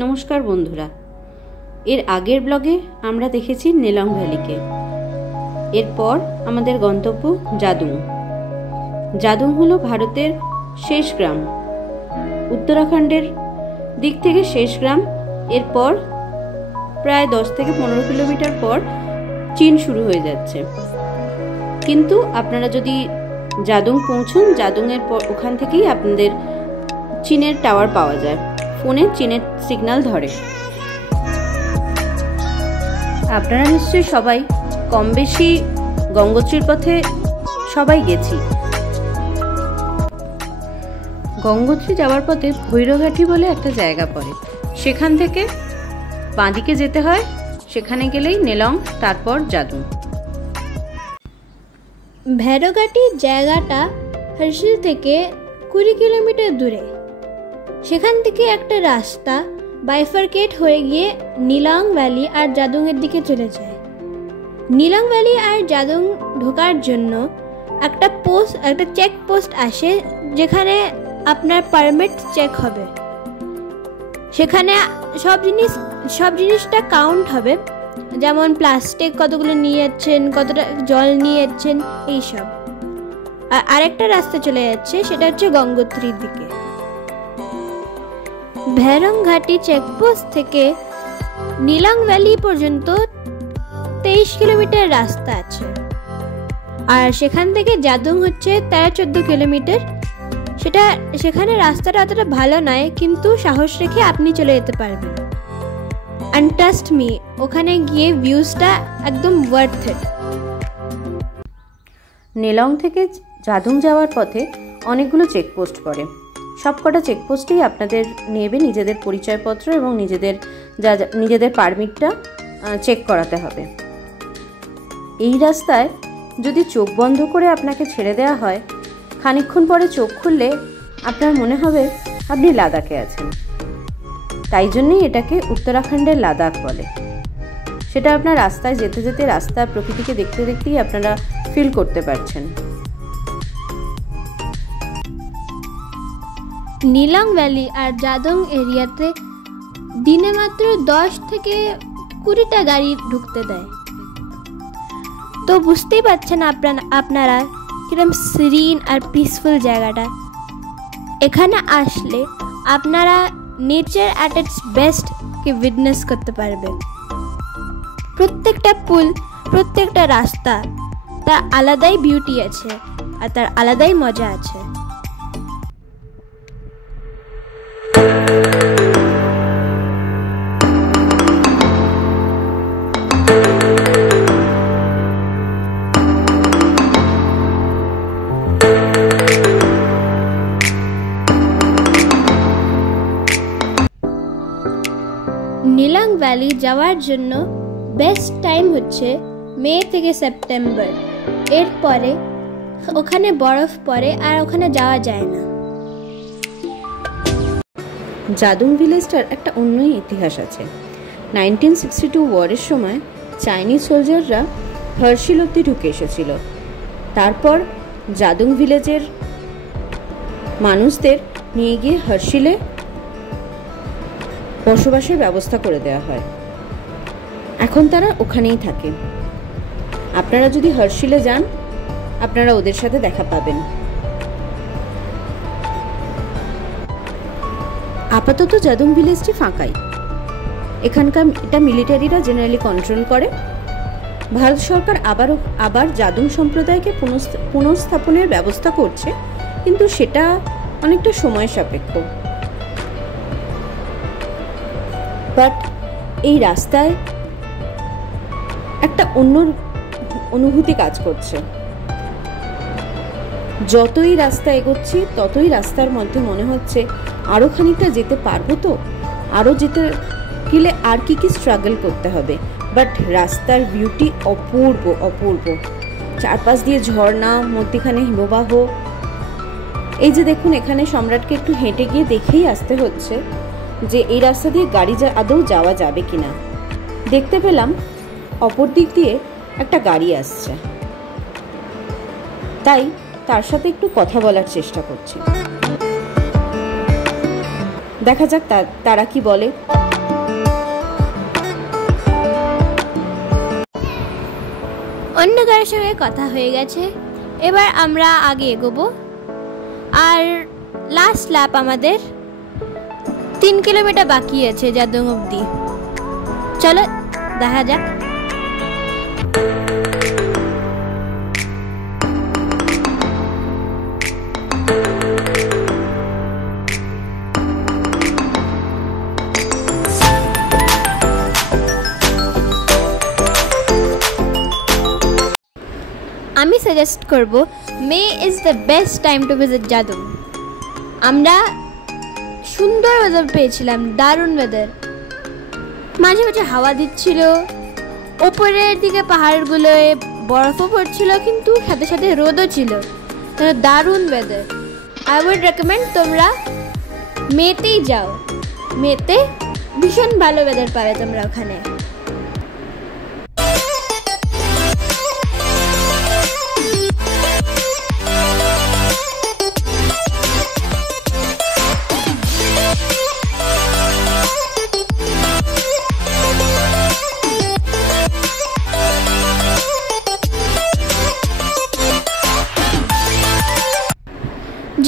নমস্কার বন্ধুরা, এর আগের ব্লগে আমরা দেখেছি নেলং ভ্যালিকে। এরপর আমাদের গন্তব্য জাদুং। জাদুং হলো ভারতের শেষ গ্রাম, উত্তরাখণ্ডের দিক থেকে শেষ গ্রাম। এরপর প্রায় 10 থেকে 15 কিলোমিটার পর চীন শুরু হয়ে যাচ্ছে। কিন্তু আপনারা যদি জাদুং পৌঁছন, জাদুংয়ের পর ওখান থেকেই আপনাদের চীনের টাওয়ার পাওয়া যায়, ফোনে চীনের সিগন্যাল ধরে। আপনারা নিশ্চয়ই সবাই কম বেশি গঙ্গোত্রীর পথে সবাই গেছি। গঙ্গোত্রী যাওয়ার পথে ভৈরঘাটি বলে একটা জায়গা পড়ে, সেখান থেকে বাঁদিকে যেতে হয়। সেখানে গেলেই নেলং, তারপর জাদুং। ভৈরঘাটি জায়গাটা হর্ষিল থেকে 20 কিলোমিটার দূরে। সেখান থেকে একটা রাস্তা বাইফার্কেট হয়ে গিয়ে নিলাং ভ্যালি আর জাদুংয়ের দিকে চলে যায়। নিলাং ভ্যালি আর জাদুং ঢোকার জন্য একটা চেক পোস্ট আসে, যেখানে আপনার পারমিট চেক হবে। সেখানে সব জিনিসটা কাউন্ট হবে, যেমন প্লাস্টিক কতগুলো নিয়ে যাচ্ছেন, কতটা জল নিয়ে যাচ্ছেন, এইসব। আর আরেকটা রাস্তা চলে যাচ্ছে, সেটা হচ্ছে গঙ্গোত্রীর দিকে। ভৈরংঘাটি চেকপোস্ট থেকে নিলাং ভ্যালি পর্যন্ত 23 কিলোমিটার রাস্তা আছে। আর সেখান থেকে জাদুং হচ্ছে 13-14 কিলোমিটার। সেখানে রাস্তাটা অতটা ভালো নয়, কিন্তু সাহস রেখে আপনি চলে যেতে পারবেন। অ্যান্ড ট্রাস্ট মি, ওখানে গিয়ে ভিউজটা একদম ওয়ার্থ ইট। নেলং থেকে জাদুং যাওয়ার পথে অনেকগুলো চেকপোস্ট পড়ে। সবকটা চেকপোস্টেই আপনাদের নেবে নিজেদের পরিচয়পত্র এবং নিজেদের পারমিটটা চেক করাতে হবে। এই রাস্তায় যদি চোখ বন্ধ করে আপনাকে ছেড়ে দেওয়া হয়, খানিকক্ষণ পরে চোখ খুললে আপনার মনে হবে আপনি লাদাখে আছেন। তাই জন্যই এটাকে উত্তরাখণ্ডের লাদাখ বলে। সেটা আপনার রাস্তায় যেতে যেতে, রাস্তা প্রকৃতিকে দেখতে দেখতেই আপনারা ফিল করতে পারছেন। নিলাং ভ্যালি আর জাদুং এরিয়াতে দিনে মাত্র 10 থেকে 20টা গাড়ি ঢুকতে দেয়। তো বুঝতেই পারছেন আপনারা কিরকম সিরিন আর পিসফুল জায়গাটা। এখানে আসলে আপনারা nature at it's best K witness করতে পারবেন। প্রত্যেকটা পুল, প্রত্যেকটা রাস্তা তার আলাদাই বিউটি আছে আর তার আলাদাই মজা আছে। নিলাং ভ্যালি যাওয়ার জন্য বেস্ট টাইম হচ্ছে মে থেকে সেপ্টেম্বর। এরপরে ওখানে বরফ পড়ে আর ওখানে যাওয়া যায় না। জাদুং ভিলেজটার একটা অন্যই ইতিহাস আছে। 1962 ওয়ারের সময় চাইনিজ সোলজাররা হর্ষিল অব্দি ঢুকে এসেছিল। তারপর জাদুং ভিলেজের মানুষদের নিয়ে গিয়ে হর্ষিলে বসবাসের ব্যবস্থা করে দেওয়া হয়। এখন তারা ওখানেই থাকে। আপনারা যদি হর্ষিলে যান, আপনারা ওদের সাথে দেখা পাবেন। আপাতত জাদুং ভিলেজটি ফাঁকাই। এখানকার এটা মিলিটারিরা জেনারেলি কন্ট্রোল করে। ভারত সরকার আবার জাদুং সম্প্রদায়কে পুনঃস্থাপনের ব্যবস্থা করছে, কিন্তু সেটা অনেকটা সময় সাপেক্ষ। বাট এই রাস্তায় একটা অন্য অনুভূতি কাজ করছে। যতই রাস্তা এগোচ্ছি, ততই রাস্তার মধ্যে মনে হচ্ছে আরও খানিকটা যেতে পারবো, তো আরও যেতে গেলে আর কি স্ট্রাগল করতে হবে। বাট রাস্তার বিউটি অপূর্ব অপূর্ব। চারপাশ দিয়ে ঝর্ণা, মধ্যখানে হিমবাহ। এই যে দেখুন, এখানে সম্রাটকে একটু হেঁটে গিয়ে দেখেই আসতে হচ্ছে যে এই রাস্তা দিয়ে গাড়ি আদৌ যাওয়া যাবে কিনা। দেখতে পেলাম অপর দিক দিয়ে একটা গাড়ি আসছে, তাই তার সাথে একটু কথা বলার চেষ্টা করছি। দেখা যাক তারা কি বলে। অন্য কারোর সঙ্গে কথা হয়ে গেছে, এবার আমরা আগে এগোবো। আর লাস্ট ল্যাপ আমাদের 3 কিলোমিটার বাকি আছে জাদুং অবধি। চলো দেখা যাক। আমি সাজেস্ট করব May is the best time to visit Jadung. আমরা সুন্দর ওয়েদার পেয়েছিলাম, দারুণ ওয়েদার। মাঝে মাঝে হাওয়া দিচ্ছিল, ওপরের দিকে পাহাড়গুলোয় বরফও পড়ছিল, কিন্তু সাথে সাথে রোদও ছিল। দারুণ ওয়েদার। আই উড রেকমেন্ড তোমরা মেতেই যাও। মেতে ভীষণ ভালো ওয়েদার পাবে তোমরা ওখানে।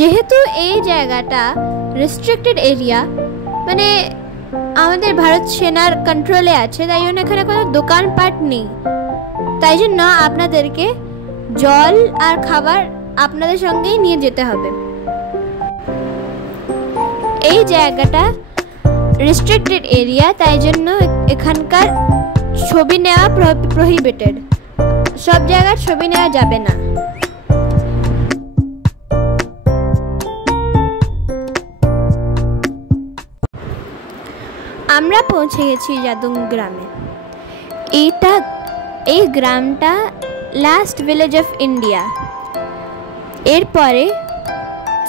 যেহেতু এই জায়গাটা রেস্ট্রিক্টেড এরিয়া, মানে আমাদের ভারত সেনার কন্ট্রোলে আছে, তাই জন্য এখানে কোনো দোকানপাট নেই। তাই জন্য আপনাদেরকে জল আর খাবার আপনাদের সঙ্গেই নিয়ে যেতে হবে। এই জায়গাটা রেস্ট্রিক্টেড এরিয়া, তাই জন্য এখানকার ছবি নেওয়া প্রহিবিটেড। সব জায়গার ছবি নেওয়া যাবে না। আমরা পৌঁছে গেছি জাদুং গ্রামে। এই গ্রামটা লাস্ট ভিলেজ অফ ইন্ডিয়া। এরপরে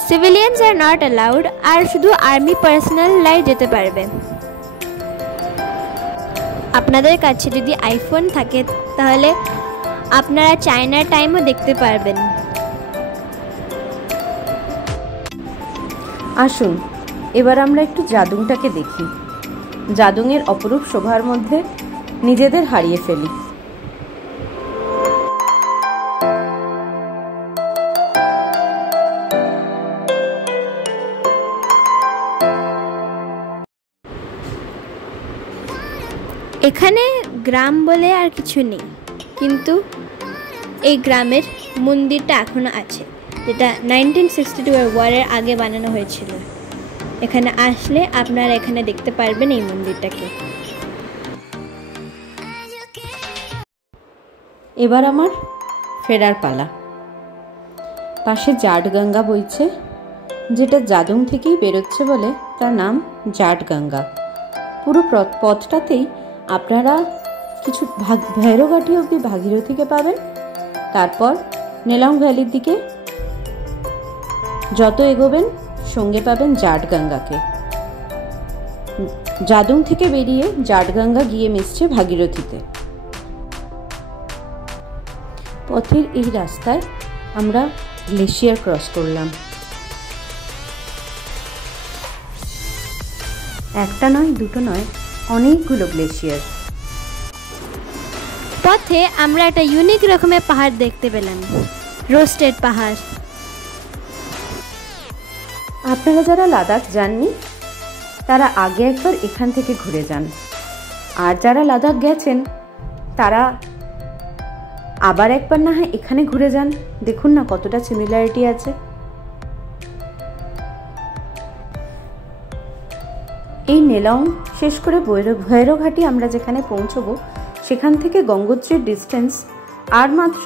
সিভিলিয়ানস আর নট অ্যালাউড, আর শুধু আর্মি পার্সোনালরাই যেতে পারবে। আপনাদের কাছে যদি আইফোন থাকে তাহলে আপনারা চায়নার টাইমও দেখতে পারবেন। আসুন এবার আমরা একটু জাদুংটাকে দেখি। জাদুংয়ের অপরূপ শোভার মধ্যে নিজেদের হারিয়ে ফেলি। এখানে গ্রাম বলে আর কিছু নেই, কিন্তু এই গ্রামের মন্দিরটা এখনো আছে, যেটা 1962 ওয়ারের আগে বানানো হয়েছিল। এখানে আসলে আপনারা এখানে দেখতে পারবেন এই মন্দিরটাকে। এবার আমার ফেরার পালা। পাশে জাটগঙ্গা বইছে, যেটা জাদুং থেকেই বেরোচ্ছে বলে তার নাম জাটগঙ্গা। পুরো পথটাতেই আপনারা কিছু ভৈরঘাটি অবধি ভাগীরথীকে পাবেন, তারপর নেলং ভ্যালির দিকে যত এগোবেন সঙ্গে পাবেন জাটগঙ্গাকে। জাদুং থেকে বেরিয়ে জাটগঙ্গা গিয়ে মিশছে ভাগীরথীতে। পথের এই রাস্তায় আমরা গ্লেশিয়ার ক্রস করলাম। একটা নয়, দুটো নয়, অনেকগুলো গ্লেশিয়ার। পথে আমরা একটা ইউনিক রকমের পাহাড় দেখতে পেলাম, রোস্টেড পাহাড়। আপনারা যারা লাদাখ যাননি তারা আগে একবার এখান থেকে ঘুরে যান, আর যারা লাদাখ গেছেন তারা আবার একবার না হয় এখানে ঘুরে যান। দেখুন না কতটা সিমিলারিটি আছে। এই নেলং শেষ করে ভৈরঘাটি আমরা যেখানে পৌঁছবো সেখান থেকে গঙ্গোত্রীর ডিস্টেন্স আর মাত্র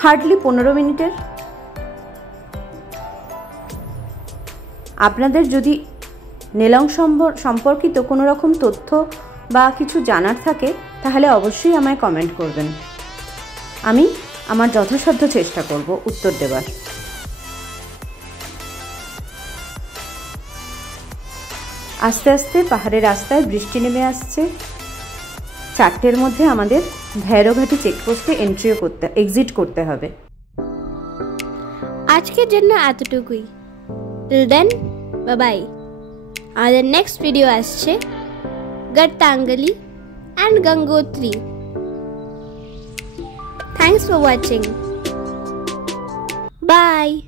হার্ডলি 15 মিনিটের। আপনাদের যদি নেলং সম্পর্কিত কোনো রকম তথ্য বা কিছু জানার থাকে তাহলে অবশ্যই আমায় কমেন্ট করবেন। আমি আমার যথাসাধ্য চেষ্টা করব উত্তর দেবার। আস্তে আস্তে পাহাড়ের রাস্তায় বৃষ্টি নেমে আসছে। 4টের মধ্যে আমাদের ভৈরঘাটি চেকপোস্টে এক্সিট করতে হবে। আজকের জন্য এতটুকুই। Till then, bye. আমাদের নেক্সট ভিডিও আসছে Gartang Gali and Gangotri. Thanks for watching. By.